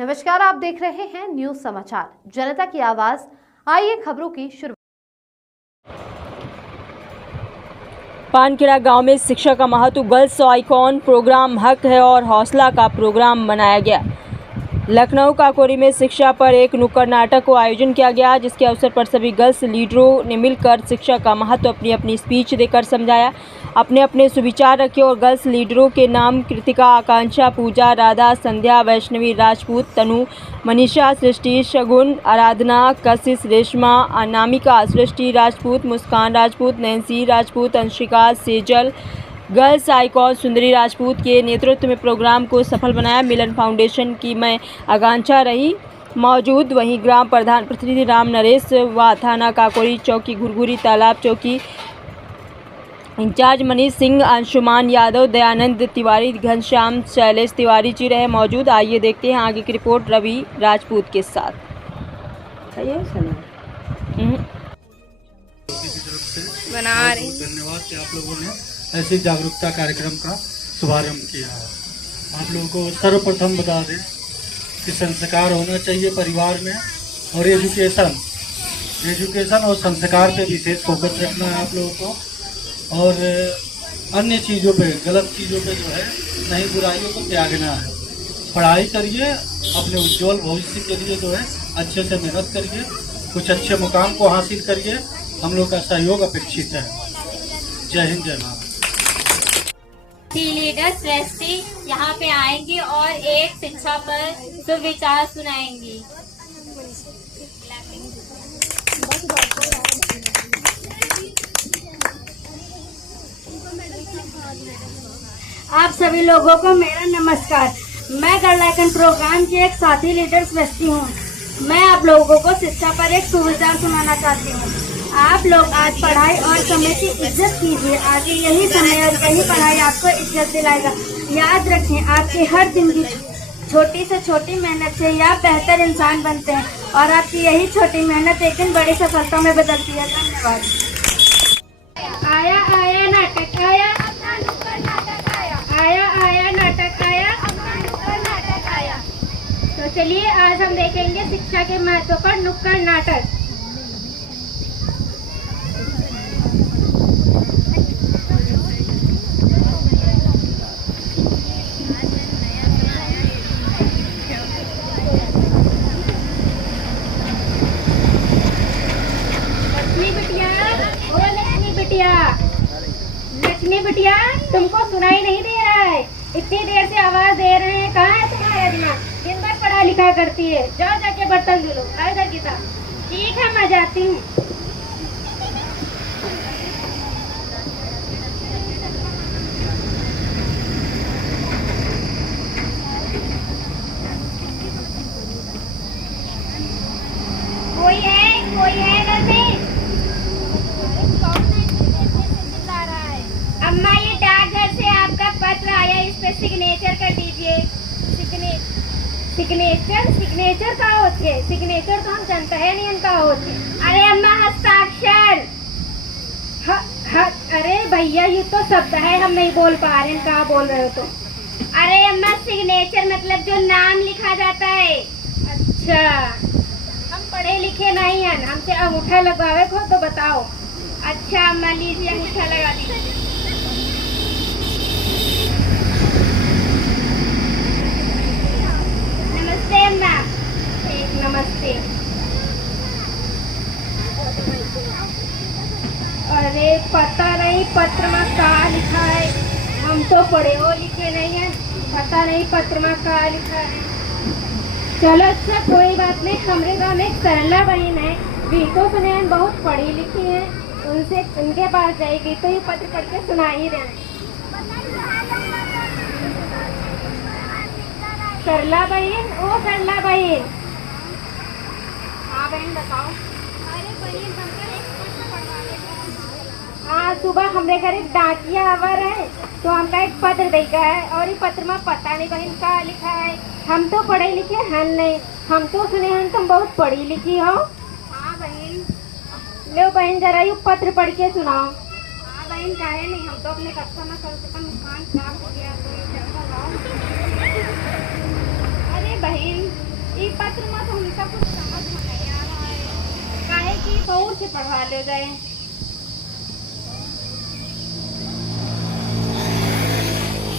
नमस्कार, आप देख रहे हैं न्यूज समाचार जनता की आवाज। आइए खबरों की शुरुआत। पानखेड़ा गांव में शिक्षा का महत्व, गर्ल्स आइकॉन प्रोग्राम हक है और हौसला का प्रोग्राम बनाया गया। लखनऊ काकोरी में शिक्षा पर एक नुक्कड़ नाटक को आयोजन किया गया, जिसके अवसर पर सभी गर्ल्स लीडरों ने मिलकर शिक्षा का महत्व अपनी अपनी स्पीच देकर समझाया, अपने अपने सुविचार रखे और गर्ल्स लीडरों के नाम कृतिका, आकांक्षा, पूजा, राधा, संध्या, वैष्णवी राजपूत, तनु, मनीषा, सृष्टि, Shagun, Aradhana, Kashish, Reshma, Anamika, Srishti Rajput, Muskan Rajput, Nancy Rajput, Anshika, Sejal, girls icon Sundari Rajput के नेतृत्व में प्रोग्राम को सफल बनाया। मिलन फाउंडेशन की मैं आकांक्षा रही मौजूद। वहीं ग्राम प्रधान प्रतिनिधि राम नरेश व थाना काकोरी चौकी घुरघुरी तालाब चौकी इंचार्ज मनीष सिंह, अंशुमान यादव, दयानंद तिवारी, घनश्याम, शैलेश तिवारी जी रहे मौजूद। आइए देखते हैं आगे की रिपोर्ट रवि राजपूत के साथ। बना रहे धन्यवाद कि आप लोगों ने ऐसे जागरूकता कार्यक्रम का शुभारंभ किया है। आप लोगों को सर्वप्रथम बता दें कि संस्कार होना चाहिए परिवार में, और एजुकेशन और संस्कार पे विशेष फोकस रखना है आप लोगों को, और अन्य चीज़ों पे, गलत चीज़ों पे जो है नहीं, बुराइयों को त्यागना है। पढ़ाई करिए, अपने उज्जवल भविष्य के लिए जो है अच्छे से मेहनत करिए, कुछ अच्छे मुकाम को हासिल करिए। हम लोग का सहयोग अपेक्षित है। जय हिंद, जय भारत। लीडर श्रेष्ठी यहाँ पे आएंगी और एक शिक्षा पर सुविचार सुनाएंगी। आप सभी लोगों को मेरा नमस्कार। मैं गर्ल आइकन प्रोग्राम की एक साथी लीडर श्रेष्ठी हूँ। मैं आप लोगों को शिक्षा पर एक सुविचार सुनाना चाहती हूँ। आप लोग आज पढ़ाई और समय की इज्जत कीजिए। आगे यही समय और यही पढ़ाई आपको इज्जत दिलाएगा। याद रखें, आपकी हर दिन की छोटी से छोटी मेहनत से आप बेहतर इंसान बनते हैं, और आपकी यही छोटी मेहनत एक दिन बड़ी सफलता में बदलती है। धन्यवाद। आया आया नाटक आया, आया आया नाटक आया, नाटक आया। तो चलिए आज हम देखेंगे शिक्षा के महत्व पर नुक्कड़ नाटक। लक्ष्मी बिटिया, तुमको सुनाई नहीं दे रहा है? इतनी देर से आवाज दे रहे हैं, कहाँ है तुम्हारा दिमाग? दिन भर पढ़ा लिखा करती है। जाओ जाके बर्तन धुलो। इधर गीता। ठीक है, मैं जाती हूँ। कोई है घर में? अम्मा, ये डाकघर से आपका पत्र आया, इस पे सिग्नेचर कर दीजिए। सिग्नेचर का होती है? सिग्नेचर तो हम जानते हैं नहीं उनका होती है। अरे अम्मा, हस्ताक्षर। अरे भैया, ये तो शब्द है, हम नहीं बोल पा रहे हैं, कहाँ बोल रहे हो तो? अरे अम्मा, सिग्नेचर मतलब जो नाम लिखा जाता है। अच्छा, हम पढ़े लिखे नहीं हैं, हमसे अंगूठा लगवावे को तो बताओ। अच्छा अम्मा, लीजिए अंगूठा लगा दीजिए। नमस्ते अम्मा। ठीक, नमस्ते। अरे पता नहीं पत्र में क्या लिखा है, हम तो पढ़े हो लिखे नहीं हैं, पता नहीं पत्र में क्या लिखा है। चलो अच्छा, कोई बात नहीं। हमारे गाँव में एक सरला बहन है, बिल्कुल सुने, बहुत पढ़ी लिखी है, उनसे उनके पास जाएगी तो ये पत्र पढ़ के सुना ही रहे। सरला बहन, ओ सरला बहन। हाँ बहन, बताओ। अरे बहन, हमको एक पत्र पढ़वा देना। हाँ, सुबह हमारे घर एक डाकिया आवर है, तो हमका एक पत्र देगा है, और ये पत्र में पता नहीं बहन क्या लिखा है। हम तो पढ़े लिखे हैं नहीं, हम तो सुने हैं तुम बहुत पढ़ी लिखी हो। हाँ बहन। लो बहन, जरा ये पत्र पढ़ के सुनाओ। हाँ बहन, काहे नहीं, हम तो अपने कक्षा में कल से कम नुकसान खराब हो गया तो। अरे बहन, पत्र में तो उनका कुछ समझ में नहीं आ रहा है, काहे कि कौन से पढ़वा ले गए।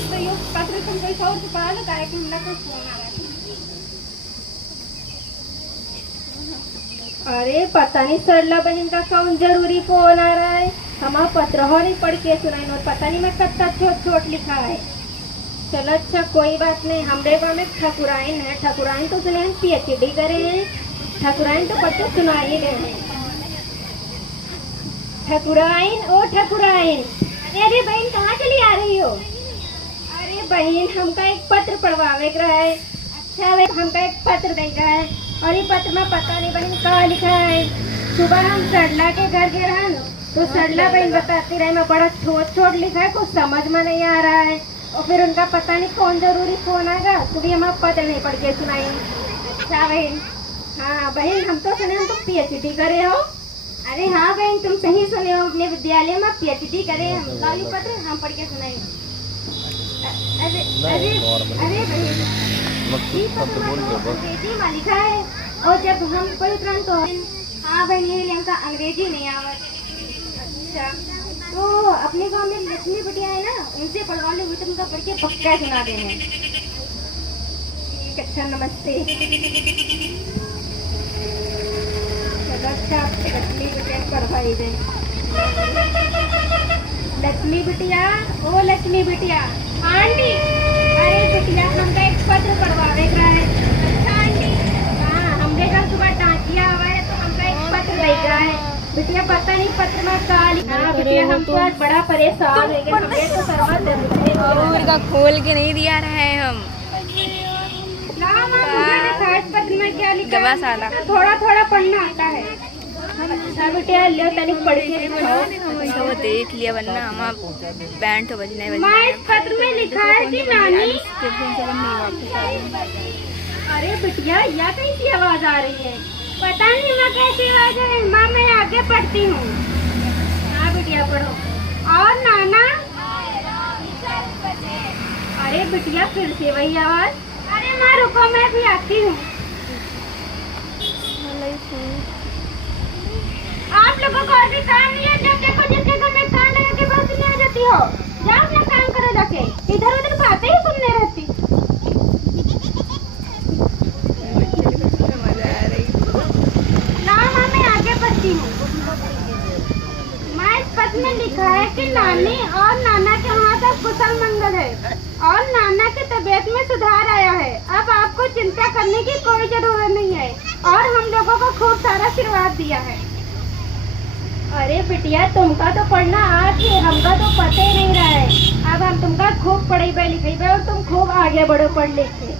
तो ये पत्र तुम कोई और से पढ़ा लो, काहे कि हमरा कुछ फोन आ रहा है। अरे पता नहीं सरला बहन का कौन जरूरी फोन आ रहा है, हमारा पत्र हो नहीं पढ़ के सुनाई, और पता नहीं मैं कब तक छोट छोट लिखा है। चलो अच्छा कोई बात नहीं। हमारे गाँव में ठकुराइन है, ठकुराइन तो सुने हम PhD करे हैं, ठकुराइन तो बच्चे सुना ही रहे हैं। ठकुराइन ओ ठकुराइन, अरे बहन कहाँ चली आ रही हो? अरे बहन हमका एक पत्र पढ़वावे का है। अच्छा भाई हमका एक पत्र देगा है, और ये पत्र में पता नहीं बहन कहाँ लिखा है। सुबह हम सरला के घर गए रहा न, तो सरला बहन बताती रही मैं बड़ा छोट छोट लिखा है, कुछ समझ में नहीं आ रहा है। और फिर उनका पता नहीं कौन जरूरी फोन आएगा, तो भी हम पत्र नहीं पढ़ के सुनाएंगे। अच्छा बहन, हाँ बहन हम तो सुने हम तो PhD करे हो। अरे हाँ बहन तुम सही सुने हो, अपने विद्यालय में PhD करे हम। लाइव पत्र हम पढ़ के सुनाएंगे। अरे अरे अरे बहन अंग्रेजी में लिखा है, और जब हम पढ़ तुरंत तो हाँ बहन ये हमका अंग्रेजी नहीं आवा। अच्छा तो अपने गांव में लक्ष्मी बिटिया है ना, उनसे पढ़वा लो, तुमका पढ़ के पक्का सुना देंगे। अच्छा नमस्ते। चलो अच्छा लक्ष्मी बिटिया पढ़वाई दे। लक्ष्मी बिटिया ओ लक्ष्मी बिटिया। आंटी अरे बिटिया हमका एक पत्र पढ़वावे का है। अच्छा आंटी हाँ हमने कल सुबह टाँकिया हुआ है, तो हमका एक पत्र दे रहा है। बिटिया पता नहीं पत्र में क्या लिखा है। बिटिया हम तो आज बड़ा परेशान है, हमने तो और का खोल के नहीं दिया रहा है हम। पत्र में क्या लिखा गवा साला थोड़ा थोड़ा पढ़ना आता है। अच्छा बेटिया ले तनिक पढ़ के दिखाओ। तो वो देख लिया, वरना हम बैंड तो बजने माँ इस पत्र में लिखा है कि नानी। अरे बिटिया यह कैसी आवाज आ रही है? पता नहीं मैं कैसी आवाज है। माँ मैं आगे पढ़ती हूँ। हाँ बिटिया पढ़ो। और नाना? अरे बिटिया फिर से वही आवाज। अरे माँ रुको मैं भी आती हूँ। आप लोगों को अभी काम नहीं है? जब देखो जिसके घर में काम लगा के बात नहीं आ जाती हो। जाओ अपना काम करो जाके, इधर उधर बातें ही सुनने रहती। ना माँ मैं आगे बढ़ती हूँ। माँ इस पत्र में लिखा है कि नानी और नाना के वहाँ सब कुशल मंगल है, और नाना की तबीयत में सुधार आया है। अब आपको चिंता करने की कोई जरूरत नहीं है, और हम लोगों को खूब सारा आशीर्वाद दिया है। अरे बिटिया तुमका तो पढ़ना आज ही, हमका तो पता ही नहीं रहा है। अब हम तुमका खूब पढ़ेबे लिखेबे, और तुम खूब आगे बढ़ो पढ़ लिख के।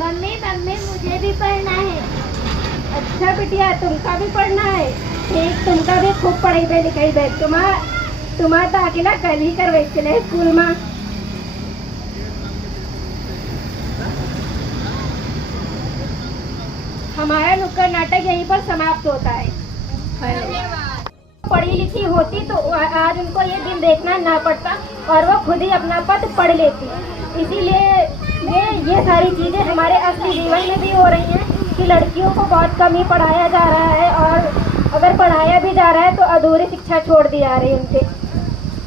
मम्मी मम्मी मुझे भी पढ़ना है। अच्छा बिटिया तुमका भी पढ़ना है, ठीक तुमका भी खूब पढ़ेबे लिखेबे। तुम्हारा दाखिला कल ही करवे चले स्कूल में। हमारा नुक्कड़ नाटक यहीं पर समाप्त होता है। पढ़ी लिखी होती तो आज उनको ये दिन देखना ना पड़ता, और वो खुद ही अपना पत्र पढ़ लेती। इसीलिए ये सारी चीज़ें हमारे असली जीवन में भी हो रही हैं कि लड़कियों को बहुत कम ही पढ़ाया जा रहा है, और अगर पढ़ाया भी जा रहा है तो अधूरी शिक्षा छोड़ दी जा रही है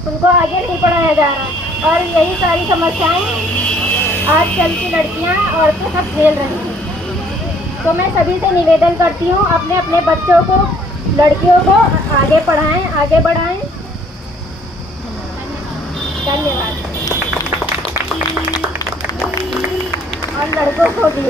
उनको आगे नहीं पढ़ाया जा रहा। और यही सारी समस्याएं आजकल की लड़कियां औरतें सब झेल रही हैं। तो मैं सभी से निवेदन करती हूँ अपने अपने बच्चों को, लड़कियों को आगे पढ़ाएं, आगे बढ़ाएं। धन्यवाद। और लड़कों को भी।